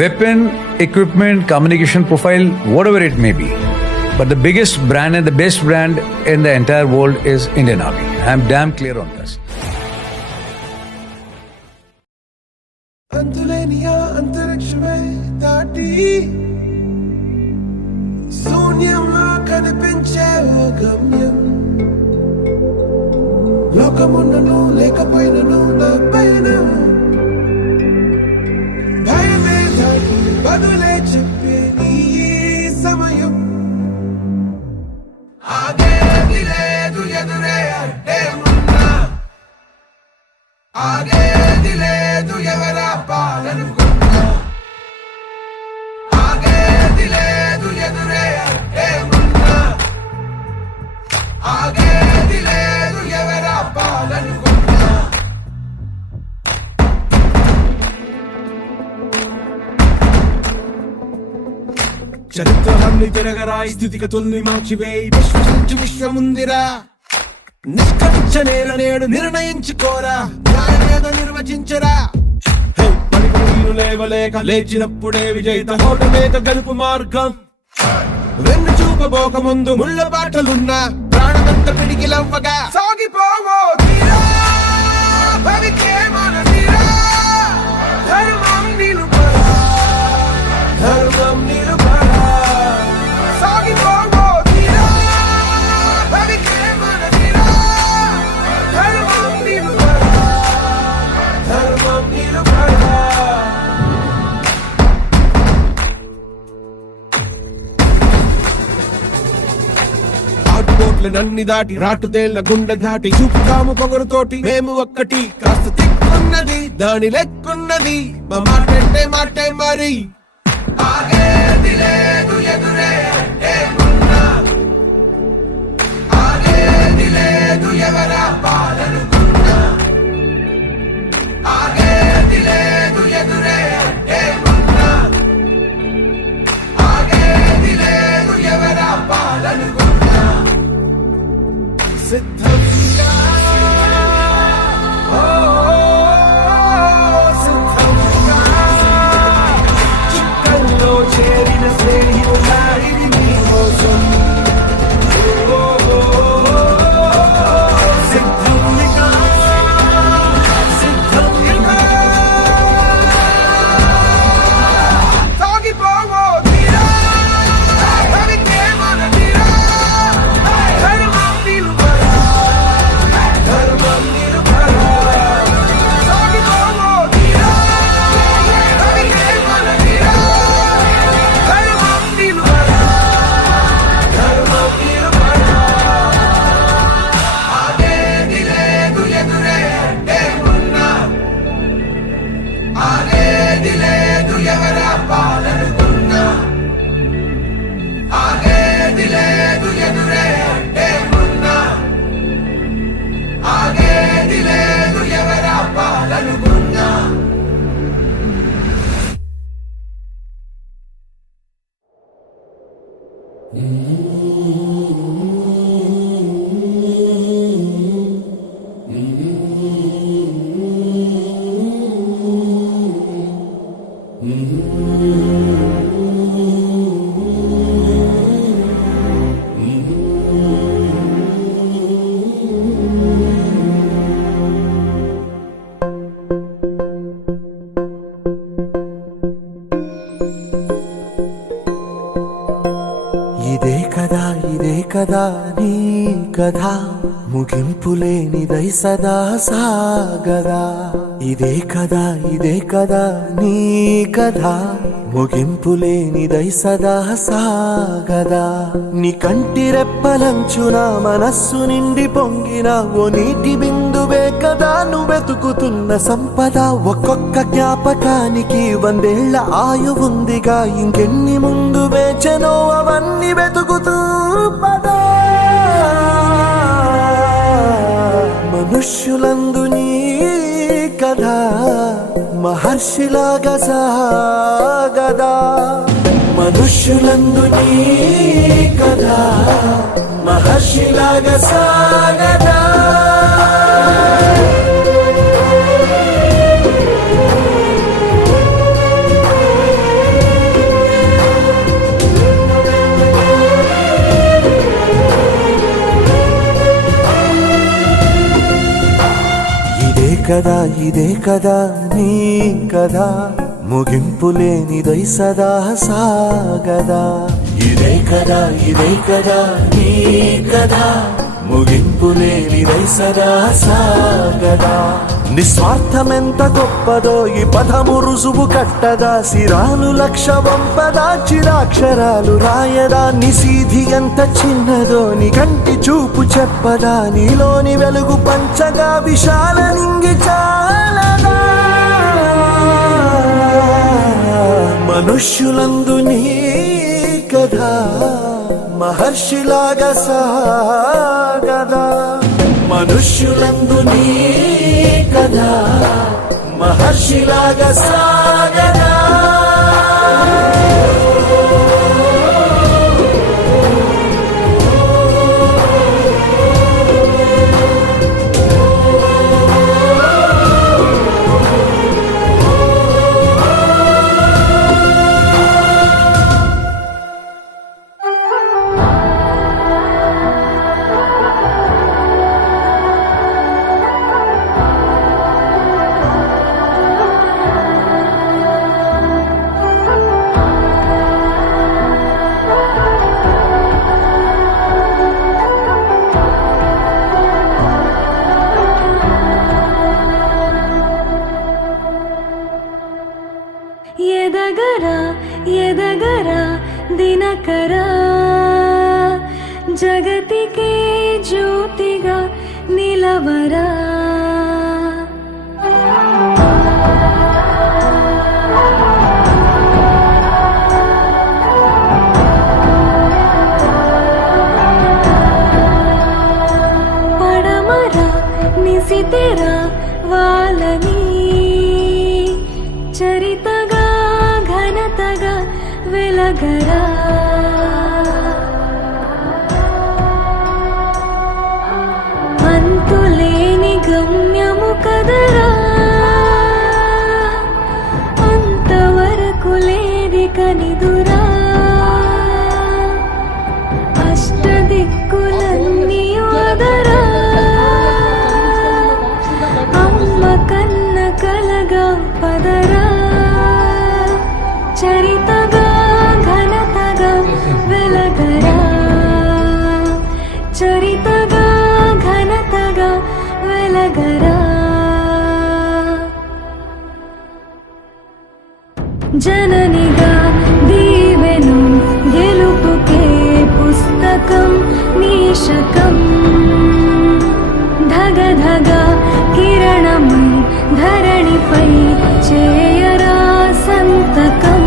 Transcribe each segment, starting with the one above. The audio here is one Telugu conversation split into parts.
weapon, equipment, communication profile, whatever it may be. But the biggest brand and the best brand in the entire world is Indian Army. I am damn clear on this. అంతులేనియా అంతరిక్షమే దాటి శూన్యంలో కనిపించే ఓ గమ్యం లోకమున్నను లేకపోయినను నా పైన భయమే దాటి బదులే చెప్పే నీ సమయం ఆగేది లేదు ఎదురే అంటే ఉన్నా ఆగేది లేదు ఎవరా పాలనుకున్నా ఆగేది లేదు ఎదురే అంటే ఉన్నా ఆగేది లేదు ఎవరా పాలనుకున్నా చరిత్రలన్నీ తిరగరాయి స్థితిగతుల్ని మార్చివేయి విశ్వసించి విశ్వముందిరా నిష్కరించ నేడు నిర్ణయించుకోరా న్యాయమేదో నిర్వచించరా పడిపోయిను లేవలేక లేచినప్పుడే విజయిత హోటమేక గలుపు మార్గం వెన్ను చూపబోక ముందు ముళ్ళ బాటలున్నా ప్రాణమంత పిడికిలవ్వగా సాగిపోవో తీరా భవికే మన తీరా ధర్మం నిలుపరా ధర్మం నిలుపరా సాగిపోవో తీరా భవికే మన తీరా ధర్మం నిలుపరా ధర్మం నిలుపరా నన్ని దాటి రాటుతేళ్ల గుండె దాటి చూపుతాము పొగరుతోటి మేము ఒక్కటి కాస్త తిక్కున్నది దాని లెక్కున్నది మా మాటంటే మాటే మరి ఆగేది లేదు ఎదురే అంటే ఉన్నా ఆగేది లేదు ఎవరా పాలనుకున్నా ఆగేది లేదు ఎదురే అంటే ఉన్నా ఆగేది లేదు ఎవరా పాలనుకున్నా సిద్ధంగా సిద్ధంగా చుక్కల్లో చేరిన స్నేహితులారిని నీ కోసం సిద్ధంగా సిద్ధంగా సాగిపోవో తీరా భవికే మన తీరా ధర్మం నిలుపరా ధర్మం నిలుపరా సాగిపోవో తీరా భవికే మన తీరా ధర్మం నిలుపరా ధర్మం నిలుపరా ఆగేది లేదు ఎదురే అంటే ఉన్నా ఆగేది లేదు ఎవరా పాలనుకున్నా ఆగేది లేదు ఎదురే అంటే ఉన్నా ఆగేది లేదు ఎవరా పాలనుకున్నా ఇదే కదా నీ కథ ముగింపులేనిదై సదా సాగదా ఇదే కదా నీ కథ ముగింపులేనిదై సదా సాగదా నీ కంటి రెప్పలంచున మనస్సు నిండి పొంగిన ఓ నీటి బిందువే కదా నువ్వెతుకుతున్న సంపద ఒక్కొక్క జ్ఞాపకానికి 100 ఏళ్ల ఆయువుందిగా ఇంకెన్ని ముందు వేచనో అవన్నీ వెతుకుతూ పదా మనుష్యులందు నీ కథ మహర్షిలాగా సాగదా మనుష్యులందు నీ కథ మహర్షిలాగా సాగదా కదా ఇదే కదా నీ కదా ముగింపు లేనిదై సదా సాగదా ఇదే కదా నీ కదా ముగింపు లేనిదై సదా సాగదా నిస్వార్థమెంత గొప్పదో ఈ పదము రుజువు కట్టదా సిరాలు లక్ష వంపదా చిరాక్షరాలు రాయదా నిసీధి ఎంత చిన్నదో నీ కంటి చూపు చెప్పదా నీలోని వెలుగు పంచగా విశాల నింగి చాలదా మనుష్యులందు నీ కథ మహర్షిలాగా సాగదా మనుష్యులందు నీ కథ మహర్షిలాగా సాగదా ఎదగరా ఎదగరా దినకరా జగతికే జ్యోతిగా నిలవరా పడమరా నిశితెరా వాళ్ళని చరితగా ఘనతగా వెలగరా అంతులేని గమ్యము కదరా అంతవరకు లేది కనిదురా అష్టదిక్కులన్నీ వదరా అమ్మ కన్న కలగా పదరా చరితగా ఘనతగా వెలగరా చరితగా ఘనతగా వెలగరా జననిగా దీవెను గెలుపుకే పుస్తకం నీశకం ధగధగ కిరణమై ధరణిపై చేయరా సంతకం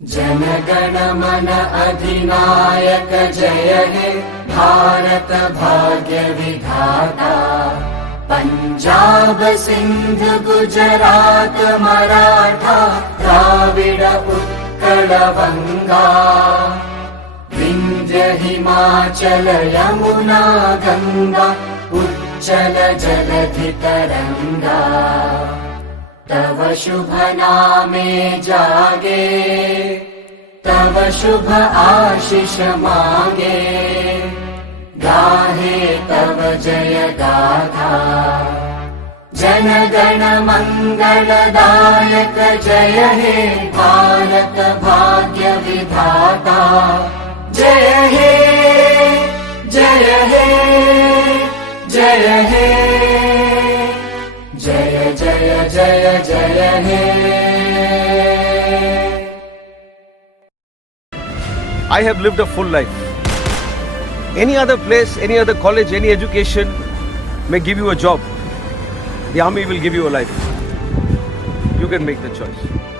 जनगण मन अधिनायक जय हे भारत भाग्य विधाता पंजाब सिंध गुजरात मराठा द्राविड उत्कल बंगा विंध्य हिमाचल यमुना गंगा उच्चल जलधि तरंगा तव शुभ नामे जागे तव शुभ आशीष मांगे गाहे तव जय गाथा जनगण मंगलदायक जय हे भारत भाग्य विधाता जय हे जय हे जय हे जय जय जय जय हे I have lived a full life. Any other place, any other college, any education may give you a job. The army will give you a life. You can make the choice.